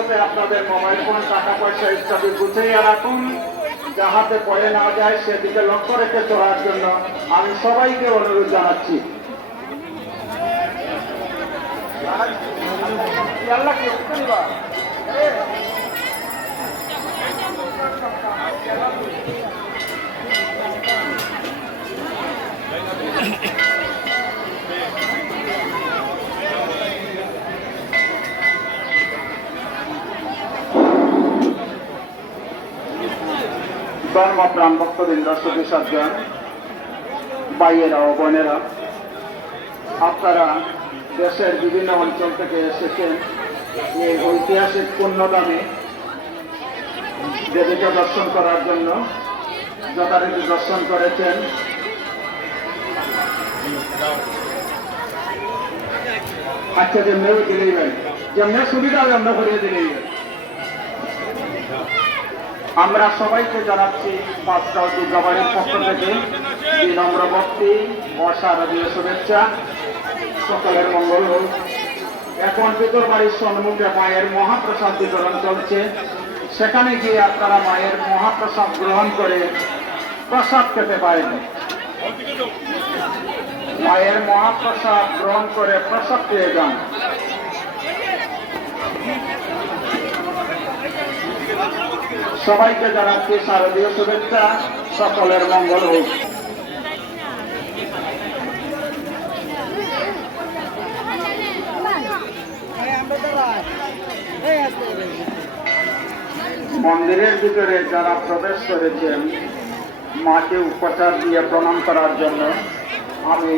পথে আপনাদের mobile phone, টাকা পয়সা ইত্যাদি গুছিয়ে রাখুন, যাহাতে পড়ে না যায় সেদিকে লক্ষ্য রেখে চলার জন্য আমি সবাইকে অনুরোধ জানাচ্ছি। ধর্মপ্রাণ ভক্তবৃন্দ, সুধী সজ্জন, ভাইয়েরা ও বোনেরা, আপনারা দেশের বিভিন্ন অঞ্চল থেকে এসেছেন এই ঐতিহাসিক পুণ্যদানে দেবীকে দর্শন করার জন্য। যথারীতি দর্শন করেছেন। আচ্ছা, যেমনি দিলেই ভাই, যেমনি সুবিধা হবে আমরা করিয়ে দিলেই। আমরা সবাইকে জানাচ্ছি পাঁচটাও দুর্গাবাড়ির পক্ষ থেকে বিনম্র ভক্তি ও শারদীয় শুভেচ্ছা। সকলের মঙ্গল হোক। এখন ভিতর বাড়ির সম্মুখে মায়ের মহাপ্রসাদ বিতরণ চলছে। সেখানে গিয়ে আপনারা মায়ের মহাপ্রসাদ গ্রহণ করে প্রসাদ খেতে পারেন। মায়ের মহাপ্রসাদ গ্রহণ করে প্রসাদ পেয়ে যান। সবাইকে জানাচ্ছি শারদীয় শুভেচ্ছা। সকলের মঙ্গল হোক। মন্দিরের ভিতরে যারা প্রবেশ করেছেন মাকে উপচার দিয়ে প্রণাম করার জন্য আমি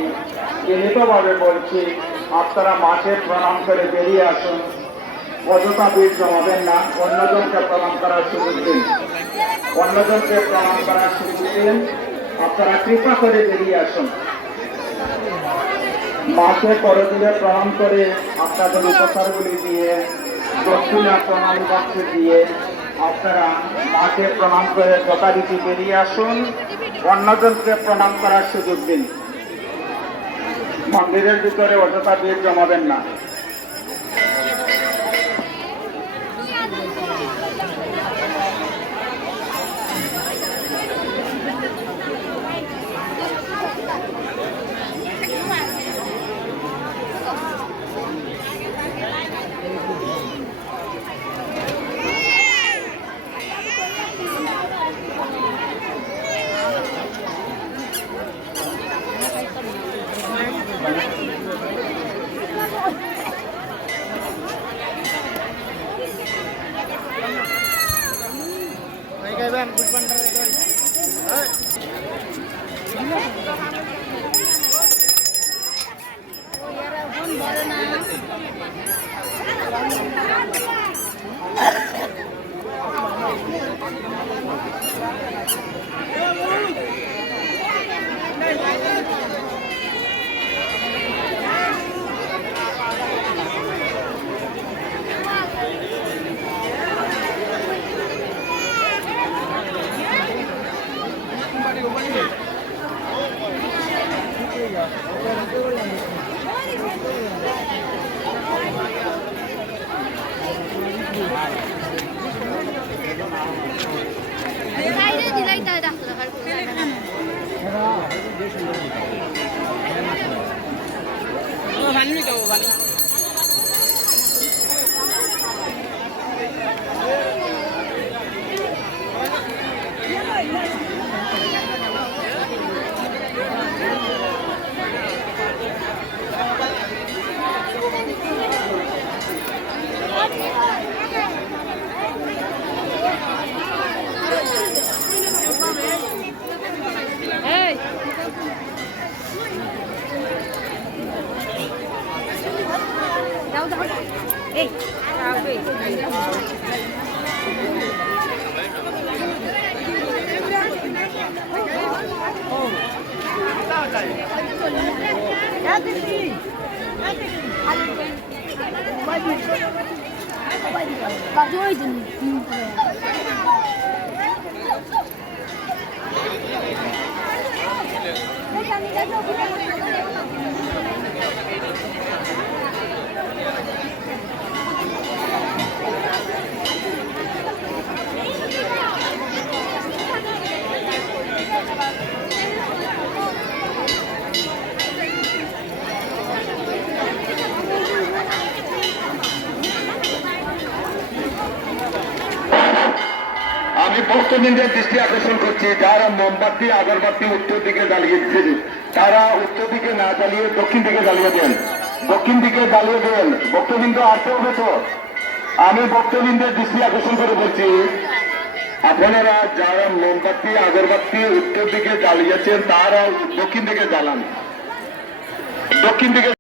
বিনীতভাবে বলছি, আপনারা মাকে প্রণাম করে বেরিয়ে আসুন। অযথা ভিড় জমাবেন না। অন্যজনকে প্রণাম করার সুযোগ দিন। অন্যজনকে প্রণাম করার সুযোগ দিন। আপনারা কৃপা করে বেরিয়ে আসুন। মাকে করদিলে প্রণাম করে আপনাদের উপচারগুলি দিয়ে, দক্ষিণা প্রণাম বাক্স দিয়ে আপনারা মাকে প্রণাম করে যথারীতি বেরিয়ে আসুন। অন্যজনকে প্রণাম করার সুযোগ দিন। মন্দিরের ভিতরে অযথা ভিড় জমাবেন না। ভক্তবৃন্দের দৃষ্টি আকর্ষণ করছি, যারা মোমবাতি আগরবাতি উত্তর দিকে জ্বালিয়েছেন তারা উত্তর দিকে না জ্বালিয়ে দক্ষিণ দিকে জ্বালিয়ে দেন। দক্ষিণ দিকে জ্বালিয়ে দেন। ভক্তবৃন্দ আসতে হবে তো। আমি ভক্তবৃন্দের দৃষ্টি আকর্ষণ করে বলছি, আপনারা যারা মোমবাতি আগরবাতি উত্তর দিকে জ্বালিয়েছেন তারা দক্ষিণ দিকে জ্বালান। দক্ষিণ দিকে